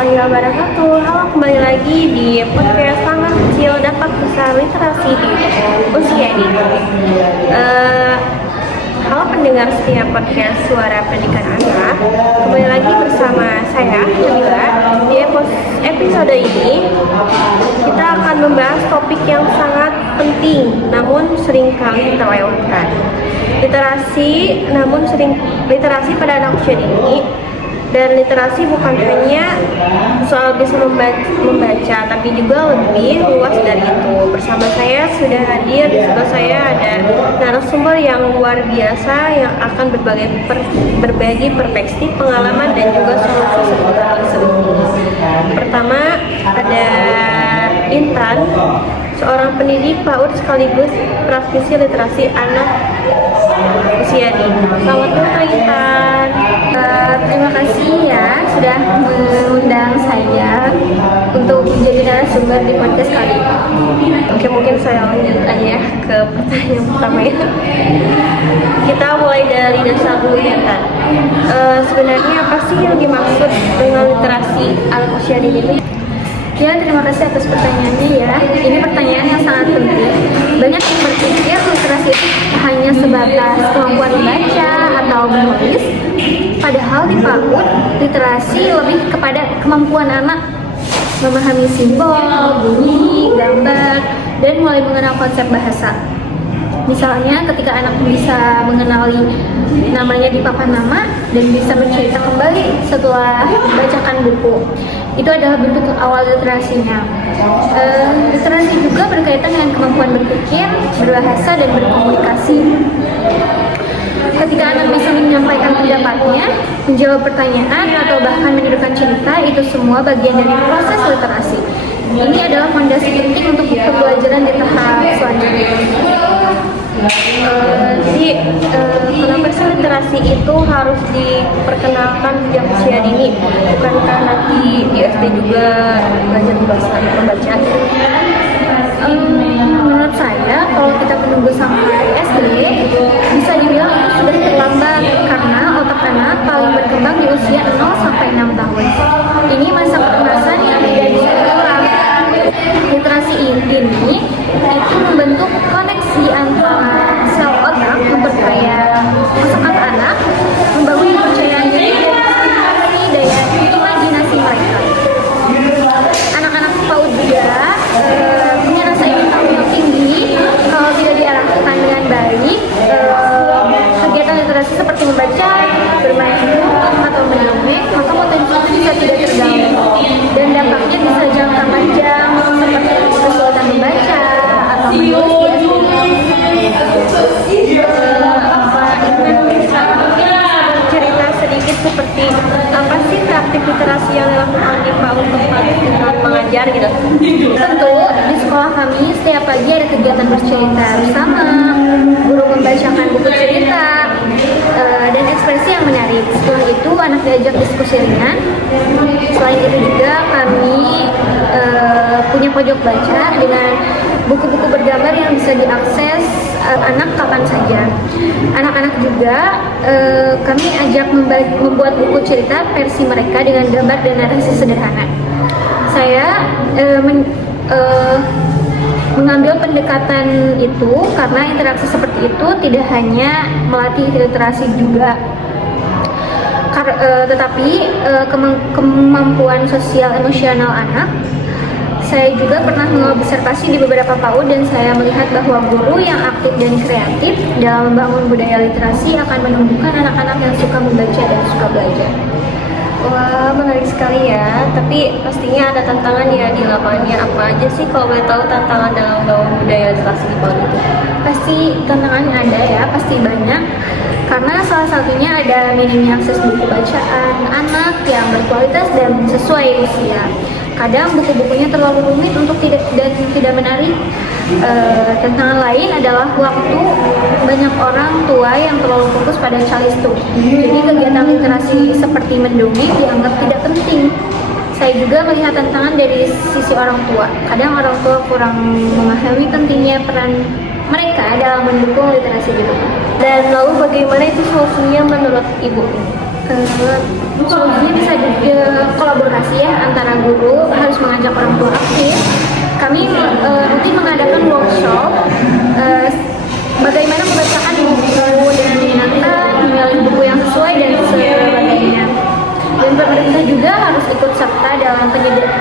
warahmatullahi wabarakatuh. Halo, kembali lagi di podcast Langkah Kecil Dapat Besar Literasi di Usia Dini. Halo pendengar setiap podcast Suara Pendidikan Anak. Kembali lagi bersama saya, Nabila. Di episode ini kita akan membahas topik yang sangat penting namun seringkali terlewatkan. Literasi pada anak usia dini. Dan literasi bukan hanya soal bisa membaca, tapi juga lebih luas dari itu. Bersama saya sudah hadir, di sebelah saya ada narasumber yang luar biasa yang akan berbagi perspektif, pengalaman, dan juga solusi seputar hal tersebut. Pertama ada Intan, seorang pendidik PAUD sekaligus praktisi literasi anak usia dini. Selamat datang Intan. Terima kasih ya sudah mengundang saya untuk menjadi narasumber di podcast kali ini. Oke, mungkin saya lanjut aja ya ke pertanyaan pertama ya. Kita mulai dari dasar dulu ya Tan. Sebenarnya apa sih yang dimaksud dengan literasi anak usia dini itu? Ya, terima kasih atas pertanyaannya ya. Ini pertanyaan yang sangat penting. Banyak yang berpikir literasi itu hanya sebatas kemampuan membaca atau menulis. Padahal di PAUD, literasi lebih kepada kemampuan anak memahami simbol, bunyi, gambar, dan mulai mengenal konsep bahasa. Misalnya ketika anak bisa mengenali namanya di papan nama dan bisa bercerita kembali setelah membacakan buku. Itu adalah bentuk awal literasinya. Literasi juga berkaitan dengan kemampuan berpikir, berbahasa, dan berkomunikasi. Ketika anak bisa menyampaikan pendapatnya, menjawab pertanyaan, atau bahkan menirukan cerita, itu semua bagian dari proses literasi. Ini adalah fondasi penting untuk pembelajaran di tahap selanjutnya. Jadi kenapa sih literasi itu harus diperkenalkan sejak usia dini? Bukankah nanti di SD juga belajar membaca? Menurut saya, kalau kita menunggu sampai SD, bisa dibilang itu sudah terlambat karena otak anak paling berkembang di usia 0 sampai 6 tahun. Ini masa kekerasan yang tidak bisa diulang. Literasi ini itu membentuk koneksi antara sel otak, memperkaya kosakata anak, membangun kepercayaan diri, dan menstimulasi daya imajinasi mereka. Anak-anak PAUD juga punya rasa ingin tahu yang tinggi. Kalau tidak diarahkan dengan baik, kegiatan literasi seperti membaca, bermain buku, atau mendongeng, maka potensi itu bisa tidak terganggu dan dampaknya bisa jangka panjang seperti kesulitan membaca atau menulis. Bisa cerita sedikit seperti apa sih praktik literasi yang dilakukan di PAUD tempat mengajar gitu? Tentu di sekolah kami setiap pagi ada kegiatan bercerita bersama, guru membacakan buku cerita, dan ekspresi yang menarik. Setelah itu anak diajak diskusi ringan. Selain itu juga kami punya pojok baca dengan buku-buku bergambar yang bisa diakses anak kapan saja. Anak-anak juga kami ajak membuat buku cerita versi mereka dengan gambar dan narasi sederhana. Saya mengambil pendekatan itu karena interaksi seperti itu tidak hanya melatih literasi juga, tetapi kemampuan sosial emosional anak. Saya juga pernah mengobservasi di beberapa PAUD dan saya melihat bahwa guru yang aktif dan kreatif dalam membangun budaya literasi akan menumbuhkan anak-anak yang suka membaca dan suka belajar. Wah, menarik sekali ya. Tapi pastinya ada tantangan ya di lapangannya. Apa aja sih kalau boleh tahu tantangan dalam membangun budaya literasi di PAUD itu? Pasti tantangan ada ya, pasti banyak. Karena salah satunya ada minimnya akses buku bacaan anak yang berkualitas dan sesuai usia. Kadang buku-bukunya terlalu rumit untuk tidak menarik. Tantangan lain adalah waktu. Banyak orang tua yang terlalu fokus pada calistung. Jadi kegiatan literasi seperti mendongeng dianggap tidak penting. Saya juga melihat tantangan dari sisi orang tua. Kadang orang tua kurang memahami pentingnya peran mereka dalam mendukung literasi di rumah. Dan lalu bagaimana itu solusinya menurut Ibu? Solusinya bisa kolaborasi ya antara guru harus mengajak orang tua aktif. Kami rutin mengadakan workshop bagaimana membacakan buku dengan menyenangkan, memilih buku yang sesuai dan sebagainya. Dan pemerintah juga harus ikut serta dalam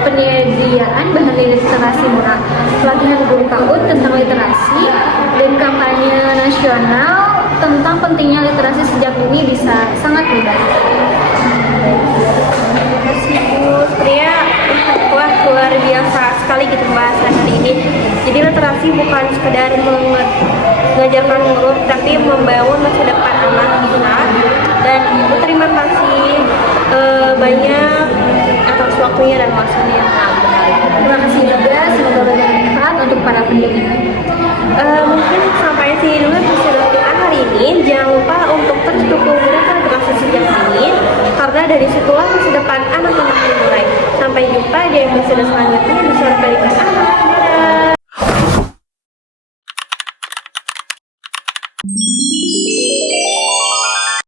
penyediaan bahan literasi murah, pelatihan guru PAUD tentang literasi, dan kampanye nasional tentang pentingnya literasi sejak dini bisa sangat membantu. Terima kasih Bu. Sebenarnya wah luar biasa sekali gitu pembahasan hari ini. Jadi literasi bukan sekedar mengajarkan huruf, tapi membangun masa depan anak kita. Dan Ibu terima kasih banyak atas waktunya dan waktunya yang sangat menarik. Terima kasih juga, semoga bermanfaat untuk para pendengar.